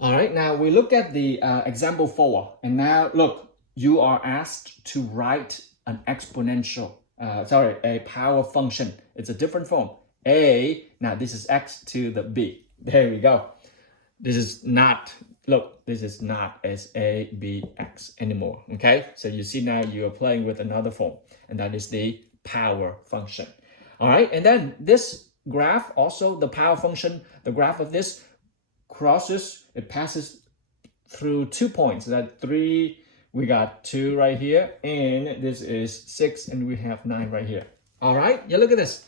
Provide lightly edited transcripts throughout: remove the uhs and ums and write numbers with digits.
All right, now we look at the example 4. And now look, you are asked to write an exponential, a power function. It's a different form. Now this is x to the b. There we go. This is not, look, this is not as a, b, x anymore, okay? So you see now you are playing with another form, and that is the power function. All right, and then this graph, also the power function, the graph of this crosses, it passes through 2 points. That 3, we got 2 right here, and this is 6, and we have 9 right here. All right, you look at this.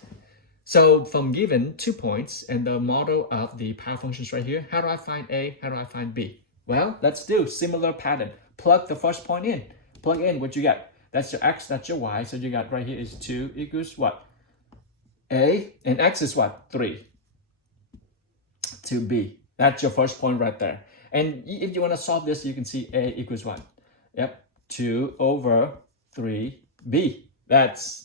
So from given 2 points and the model of the power functions right here, how do I find A? How do I find B? Well, let's do similar pattern. Plug the first point in. Plug in what you get. That's your x, that's your y. So you got right here is 2 equals what? A, and x is what? 3 to B. That's your first point right there. And if you want to solve this, you can see A equals what? Yep, 2 over 3B. That's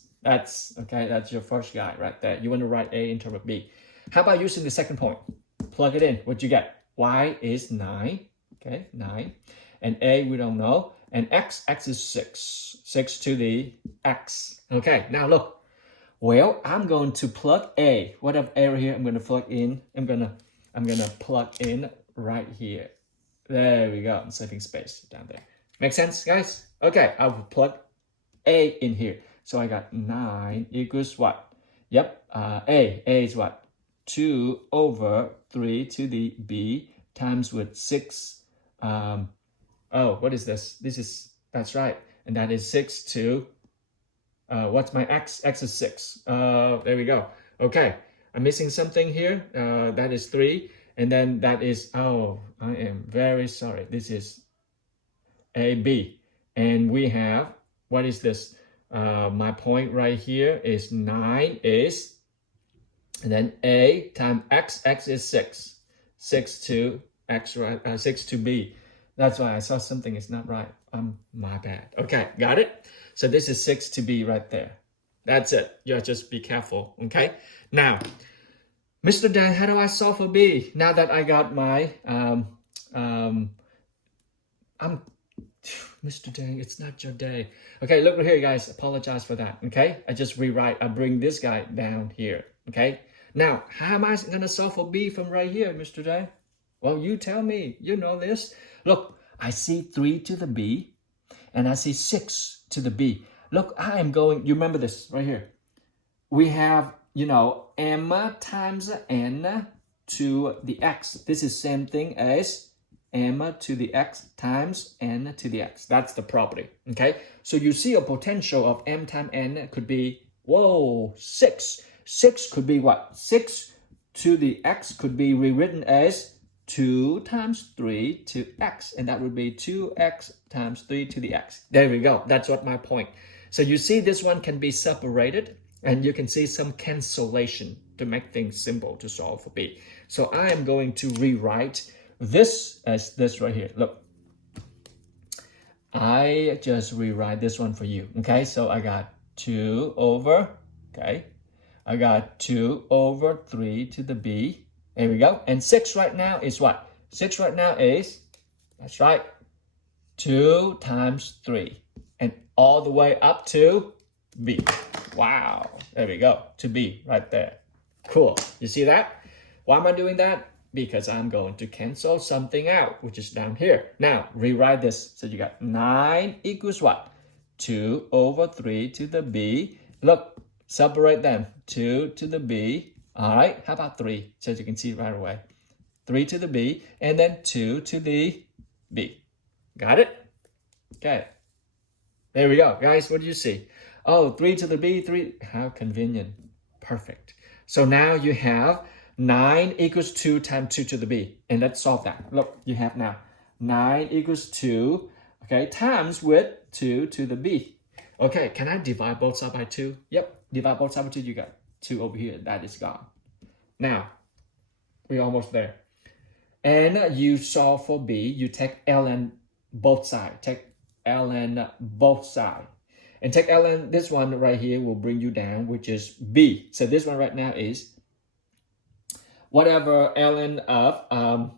okay, that's your first guy right there. You want to write A in terms of B. How about using the second point? Plug it in. What you get? Y is 9. Okay, 9. And A, we don't know. And x is 6. 6 to the x. Okay, now look. Well, I'm going to plug A. What of A right here? I'm going to plug in. I'm gonna plug in right here. There we go. I'm saving space down there. Make sense, guys? Okay, I will plug A in here. So I got 9 equals what? Yep, A is what? 2 over 3 to the B times with 6. What is this? That's right. And that is 6 to, what's my x? X is 6. There we go. Okay, I'm missing something here. That is 3. And then that is, I am very sorry. This is AB. And we have, what is this? My point right here is 9 is, and then A times x is 6. 6 to x, right? 6 to B. That's why I saw something is not right. My bad. Okay, got it? So this is 6 to B right there. That's it. You just be careful, okay? Now, Mr. Dan, how do I solve for B? Now that I got my, Mr. Dan, it's not your day. Okay, look here, guys. Apologize for that, okay? I just rewrite. I bring this guy down here, okay? Now, how am I going to solve for B from right here, Mr. Dan? Well, you tell me. You know this. Look, I see 3 to the B, and I see 6 to the B. Look, I am going, you remember this right here. We have, m times n to the x. This is same thing as m to the x times n to the x. That's the property, okay? So you see a potential of m times n could be, 6. 6 could be what? 6 to the x could be rewritten as 2 times 3 to x, and that would be 2x times 3 to the x. There we go. That's what my point. So you see this one can be separated, and you can see some cancellation to make things simple to solve for B. So I am going to rewrite this as this right here. Look, I just rewrite this one for you. Okay, so I got 2 over, okay, I got 2 over 3 to the B. There we go. And 6 right now is what? 6 right now is, that's right, 2 times 3. And all the way up to B. Wow. There we go. To B right there. Cool. You see that? Why am I doing that? Because I'm going to cancel something out, which is down here. Now, rewrite this. So you got 9 equals what? 2 over 3 to the B. Look, separate them. 2 to the B. All right. How about 3? So you can see right away. 3 to the B. And then 2 to the B. Got it? Okay. There we go. Guys, what do you see? 3 to the B, 3. How convenient. Perfect. So now you have 9 equals 2 times 2 to the B. And let's solve that. Look, you have now 9 equals 2, okay, times with 2 to the B. Okay, can I divide both sides by 2? Yep, divide both sides by 2. You got 2 over here. That is gone. Now, we're almost there. And you solve for B. You take ln both sides. Take ln both sides. And take ln, this one right here will bring you down, which is B. So this one right now is whatever ln of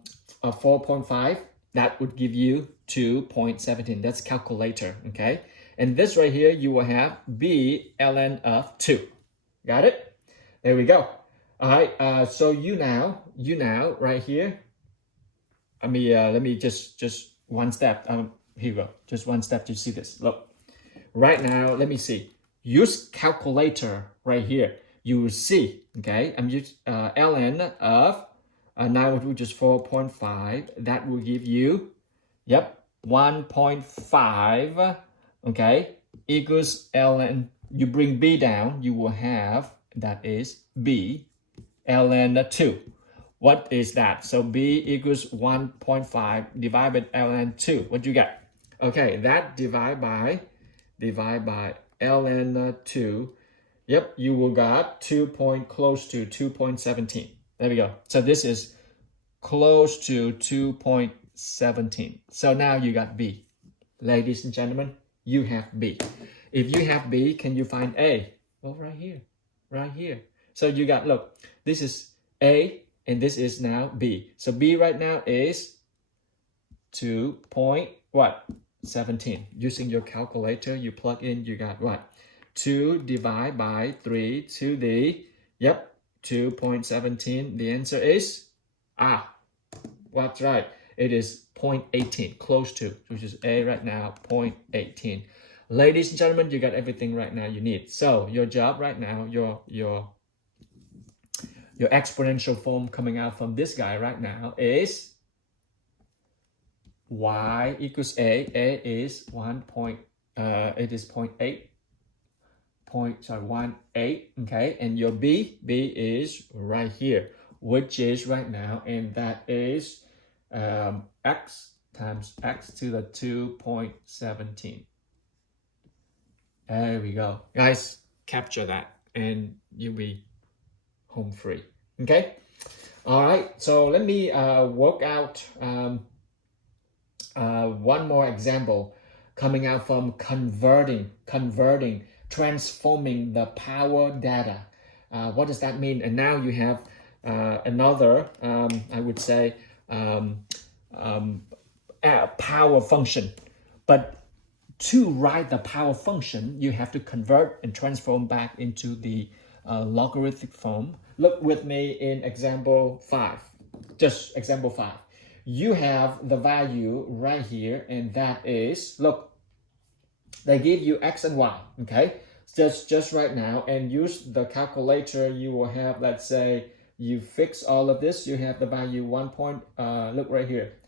4.5, that would give you 2.17. That's calculator, okay? And this right here, you will have b ln of 2. Got it? There we go. All right, so you now right here, let me just one step. Here you go, just one step to see this. Look, right now, let me see. Use calculator right here. You will see, okay? I'm using ln of now which is 4.5. That will give you, yep, 1.5. Okay, equals ln. You bring b down, you will have that is b ln 2. What is that? So b equals 1.5 divided by ln 2. What do you get? Okay, that divide by ln 2. Yep, you will got close to 2.17. There we go. So this is close to 2.17. So now you got b. Ladies and gentlemen, you have b. If you have b, can you find a? Well, right here. So you got, look, this is a and this is now b. So b right now is 2.17. Using your calculator, you plug in, you got what? 2 divided by 3 to the, yep, 2.17. The answer is, what's right? It is 0.18, close to, which is A right now, 0.18. Ladies and gentlemen, you got everything right now you need. So your job right now, your exponential form coming out from this guy right now is y equals a is 0.8, 1.8, okay, and your b is right here, which is right now, and that is x times x to the 2.17. There we go, guys. Capture that, and you'll be home free. Okay. All right. So let me work out one more example coming out from converting, transforming the power data. What does that mean? And now you have another, I would say, power function. But to write the power function, you have to convert and transform back into the logarithmic form. Look with me in example 5. Just example 5. You have the value right here, and that is, look, they give you x and y, okay? Just right now, and use the calculator, you will have, let's say, you fix all of this, you have the value look right here.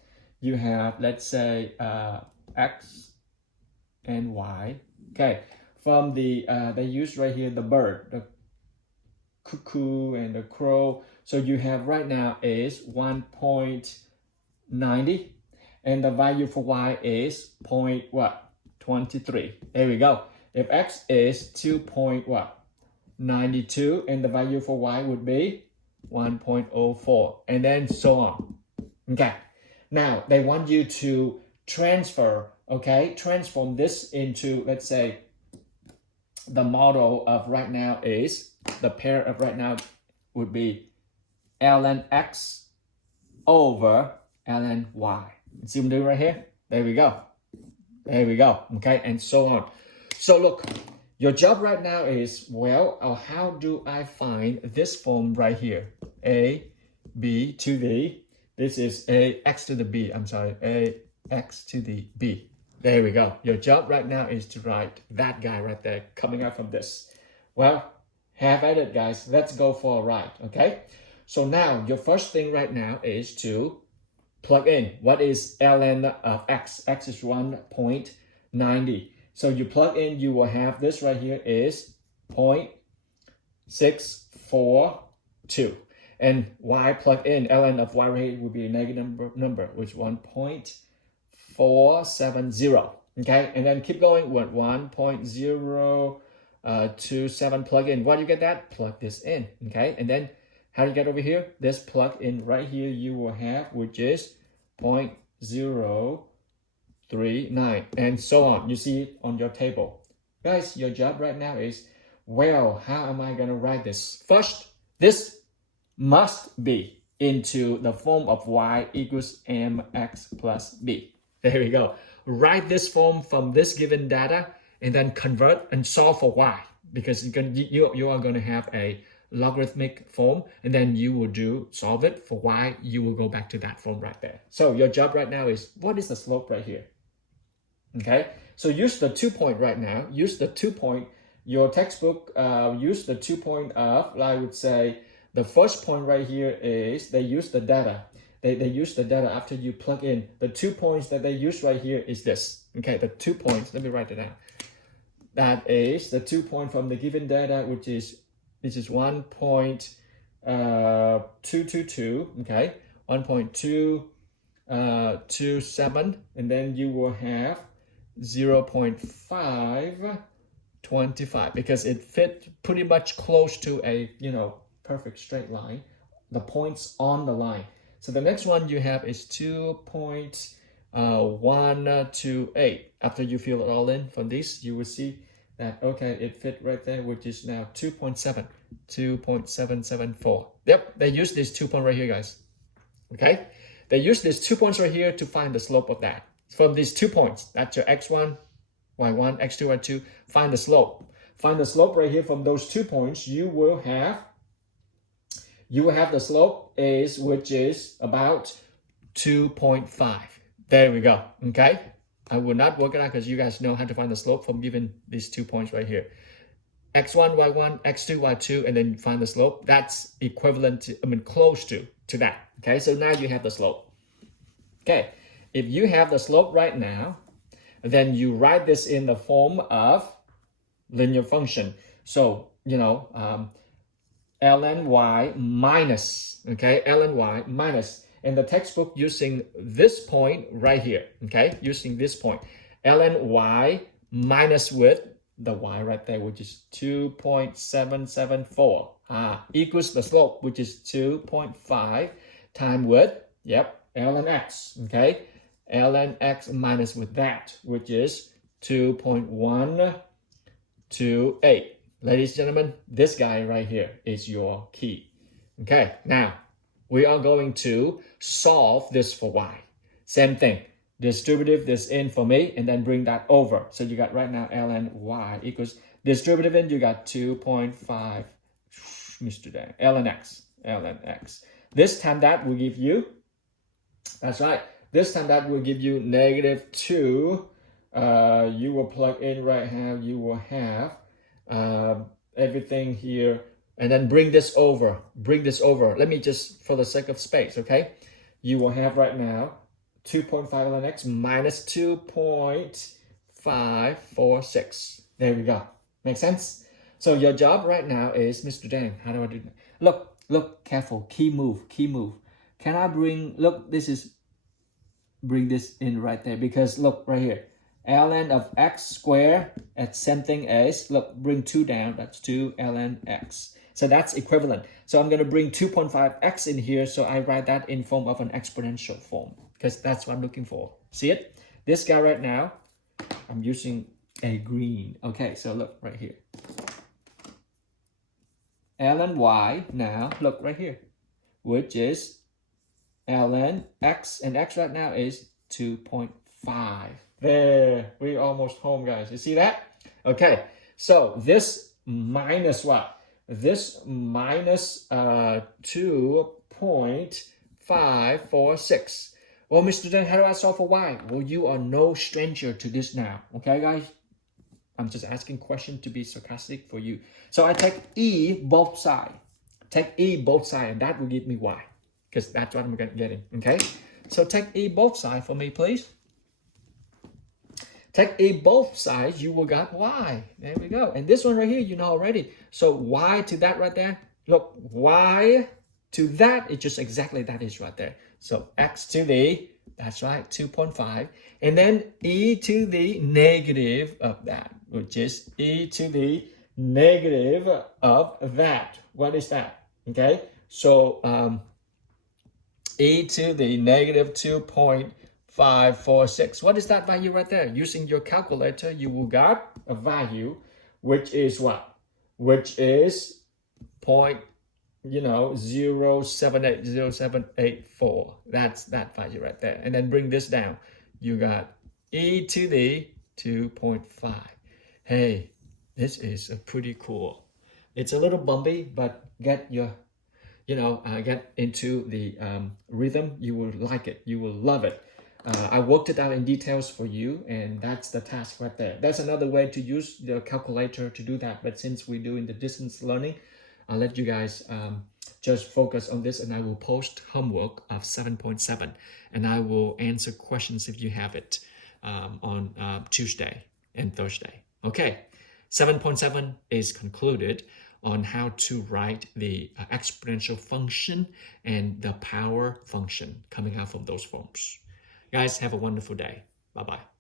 You have, let's say, x and y, okay? From the, they use right here the bird, the cuckoo and the crow. So you have right now is 1.90, and the value for y is 23. There we go. If x is 2.92, and the value for y would be 1.04, and then so on. Okay. Now they want you to transform this into, let's say, the model of right now is, the pair of right now would be ln x over ln y. See what I'm doing right here? There we go. Okay, and so on. So look, your job right now is, well, how do I find this form right here? A, b to the, this is a x to the b, a x to the b. There we go. Your job right now is to write that guy right there coming out from this. Well, have at it, guys. Let's go for a ride, okay? So now, your first thing right now is to plug in. What is ln of x? X is 1.90. So you plug in, you will have this right here is 0.642. And y plug in, ln of y right here will be a negative number, which is 1.470. Okay, and then keep going with 1.027 plug in. Why do you get that? Plug this in. Okay, and then how do you get over here? This plug in right here you will have, which is 0.039, and so on. You see it on your table. Guys, your job right now is, well, how am I going to write this? First, this must be into the form of y equals mx plus b. There we go. Write this form from this given data and then convert and solve for y, because you are going to have a logarithmic form, and then you will solve it for y. You will go back to that form right there. So your job right now is, what is the slope right here? Okay, so use the 2 point right now. Use the 2 point. Your textbook use the 2 point of, I would say, the first point right here is they use the data. They use the data after you plug in. The 2 points that they use right here is this. Okay, the 2 points, let me write it down. That is the 2 point from the given data, which is, this is 1.222, okay, 1.227, and then you will have 0.525, because it fit pretty much close to a, perfect straight line, the points on the line. So the next one you have is 2.128. After you fill it all in from this, you will see that, okay, it fit right there, which is now 2.774. Yep, they use this 2 point right here, guys. Okay, they use these 2 points right here to find the slope of that. From these 2 points, that's your x1, y1, x2, y2, find the slope. Find the slope right here from those 2 points. You will have the slope which is about 2.5. There we go. Okay, I will not work it out because you guys know how to find the slope from given these 2 points right here. x1, y1, x2, y2, and then find the slope. That's equivalent to, close to that. Okay, so now you have the slope. Okay, if you have the slope right now, then you write this in the form of linear function. So, ln y minus, okay, ln y minus, in the textbook using this point right here, okay, using this point, ln y minus with the y right there, which is 2.774, equals the slope, which is 2.5 times with, ln x, okay, ln x minus with that, which is 2.128. Ladies and gentlemen, this guy right here is your key. Okay, now we are going to solve this for y. Same thing, distributive this in for me, and then bring that over. So you got right now ln y equals distributive in, you got 2.5, Mr. Dan, ln x. This time that will give you, that's right, this time that will give you -2. You will plug in right now, you will have everything here, and then bring this over. Let me just, for the sake of space, okay, you will have right now 2.5 ln x minus 2.546. There we go. Make sense? So your job right now is, Mr. Dan, how do I do that? Look careful, key move. Can I bring this in right there, because look right here, ln of x squared, that's same thing as, bring 2 down, that's 2 ln x. So that's equivalent. So I'm going to bring 2.5x in here, so I write that in form of an exponential form, because that's what I'm looking for. See it? This guy right now, I'm using a green. Okay, so look right here. ln y now, look right here, which is ln x, and x right now is 2.5. There, we're almost home, guys. You see that? Okay, so this minus what? This minus 2.546. Well, Mr. Dan, how do I solve for y? Well, you are no stranger to this now. Okay, guys? I'm just asking question to be sarcastic for you. So I take e both sides. And that will give me y, because that's what I'm getting. Okay? So take e both sides for me, please. Take a both sides, you will got y. There we go. And this one right here, you know already. So y to that right there. Look, y to that, it's just exactly that is right there. So x to the, that's right, 2.5. And then e to the negative of that, which is e to the negative of that. What is that? Okay, so e to the negative 2.546. What is that value right there? Using your calculator, you will got a value, which is what? Which is 0.780784. That's that value right there. And then bring this down. You got e to the 2.5. Hey, this is a pretty cool. It's a little bumpy, but get your, get into the rhythm. You will like it. You will love it. I worked it out in details for you, and that's the task right there. That's another way to use the calculator to do that. But since we're doing the distance learning, I'll let you guys just focus on this, and I will post homework of 7.7, and I will answer questions if you have it on Tuesday and Thursday. Okay, 7.7 is concluded on how to write the exponential function and the power function coming out from those forms. Guys, have a wonderful day. Bye-bye.